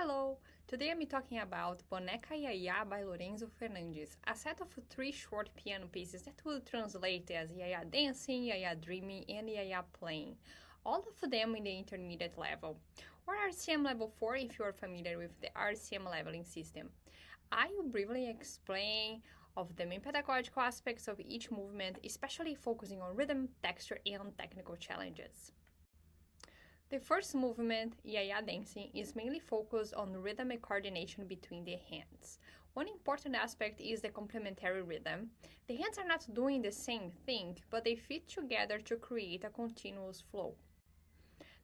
Hello! Today I'm talking about Boneca Yaya by Lorenzo Fernandez, a set of 3 short piano pieces that will translate as Yaya dancing, Yaya dreaming, and Yaya playing, all of them in the intermediate level, or RCM level 4 if you are familiar with the RCM leveling system. I will briefly explain of the main pedagogical aspects of each movement, especially focusing on rhythm, texture, and technical challenges. The first movement, Yaya dancing, is mainly focused on rhythmic coordination between the hands. One important aspect is the complementary rhythm. The hands are not doing the same thing, but they fit together to create a continuous flow.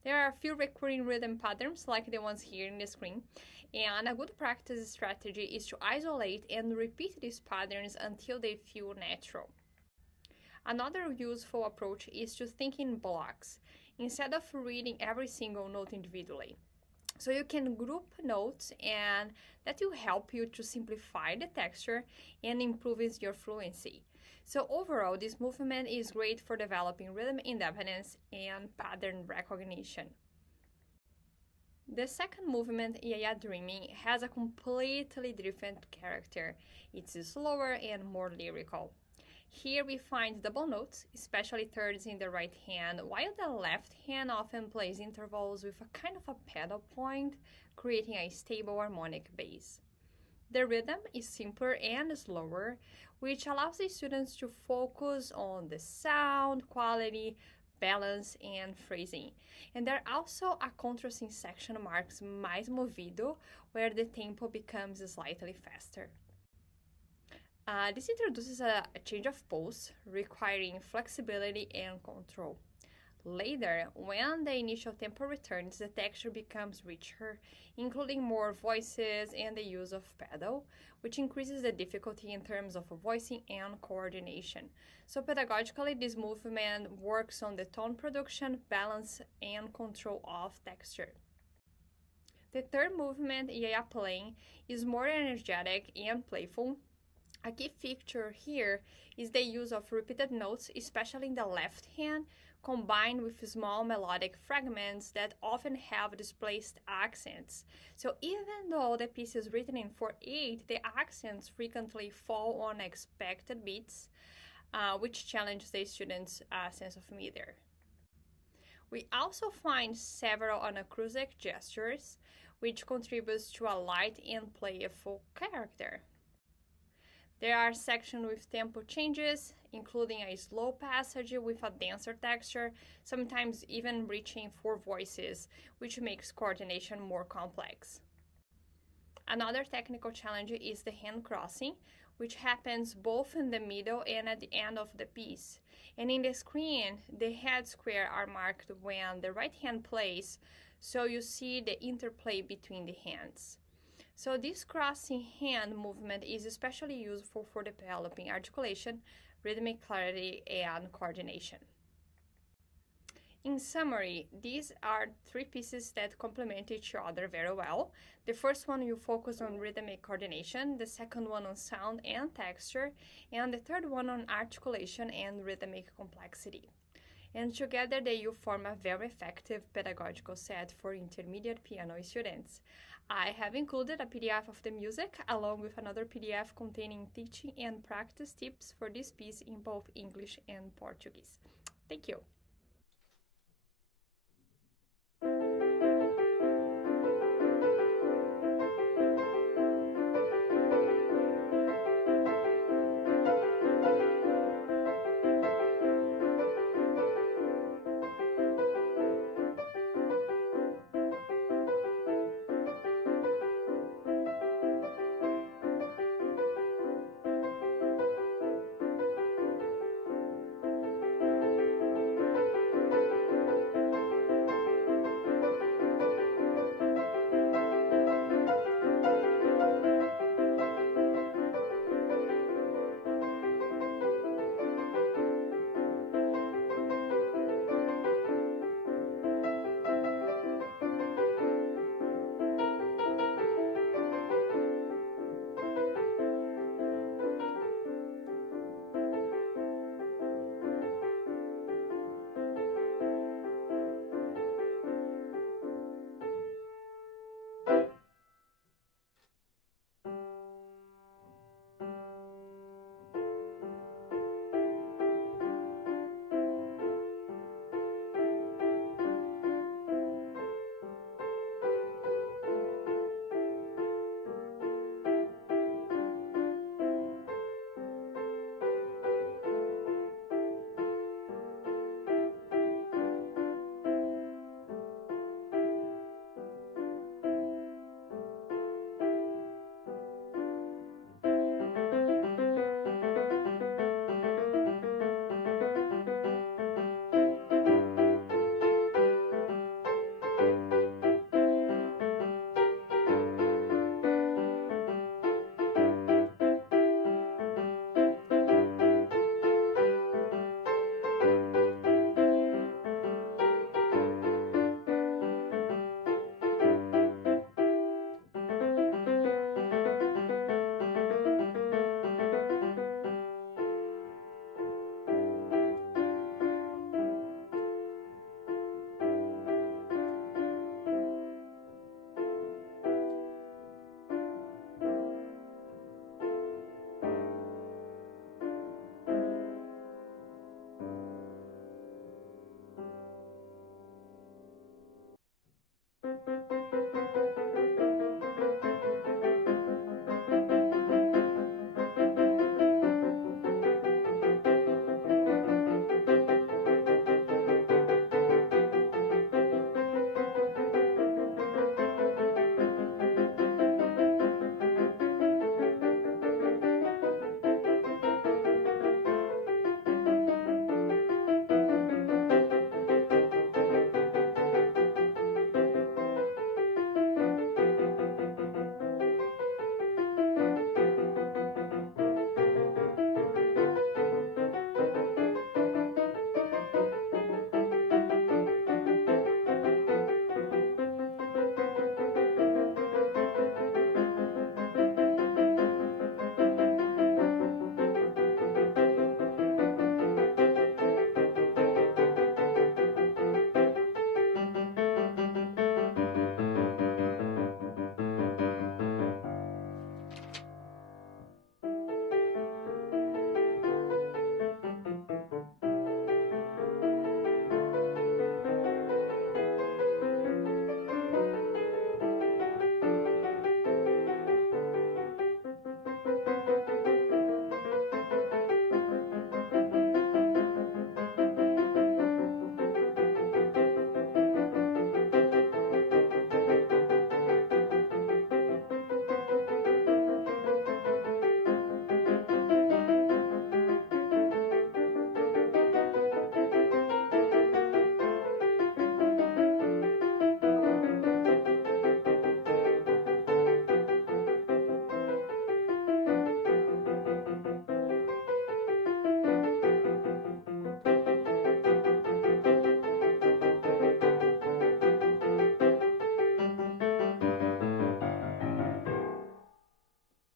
There are a few recurring rhythm patterns like the ones here in the screen, and a good practice strategy is to isolate and repeat these patterns until they feel natural. Another useful approach is to think in blocks, instead of reading every single note individually. So you can group notes, and that will help you to simplify the texture and improves your fluency. So overall, this movement is great for developing rhythm independence and pattern recognition. The second movement, Yaya Dreaming, has a completely different character. It's slower and more lyrical. Here we find double notes, especially thirds in the right hand, while the left hand often plays intervals with a kind of a pedal point, creating a stable harmonic base. The rhythm is simpler and slower, which allows the students to focus on the sound, quality, balance, and phrasing. And there also a contrasting section marks mais movido, where the tempo becomes slightly faster. This introduces a change of pose, requiring flexibility and control. Later, when the initial tempo returns, the texture becomes richer, including more voices and the use of pedal, which increases the difficulty in terms of voicing and coordination. So pedagogically, this movement works on the tone production, balance, and control of texture. The third movement, Yaya playing, is more energetic and playful. A key feature here is the use of repeated notes, especially in the left hand, combined with small melodic fragments that often have displaced accents. So even though the piece is written in 4/8, the accents frequently fall on expected beats, which challenges the student's sense of meter. We also find several anacrusic gestures, which contributes to a light and playful character. There are sections with tempo changes, including a slow passage with a denser texture, sometimes even reaching 4 voices, which makes coordination more complex. Another technical challenge is the hand crossing, which happens both in the middle and at the end of the piece. And in the screen, the head square are marked when the right hand plays, so you see the interplay between the hands. So this crossing hand movement is especially useful for developing articulation, rhythmic clarity, and coordination. In summary, these are 3 pieces that complement each other very well. The first one will focus on rhythmic coordination, the second one on sound and texture, and the third one on articulation and rhythmic complexity. And together they will form a very effective pedagogical set for intermediate piano students. I have included a PDF of the music along with another PDF containing teaching and practice tips for this piece in both English and Portuguese. Thank you.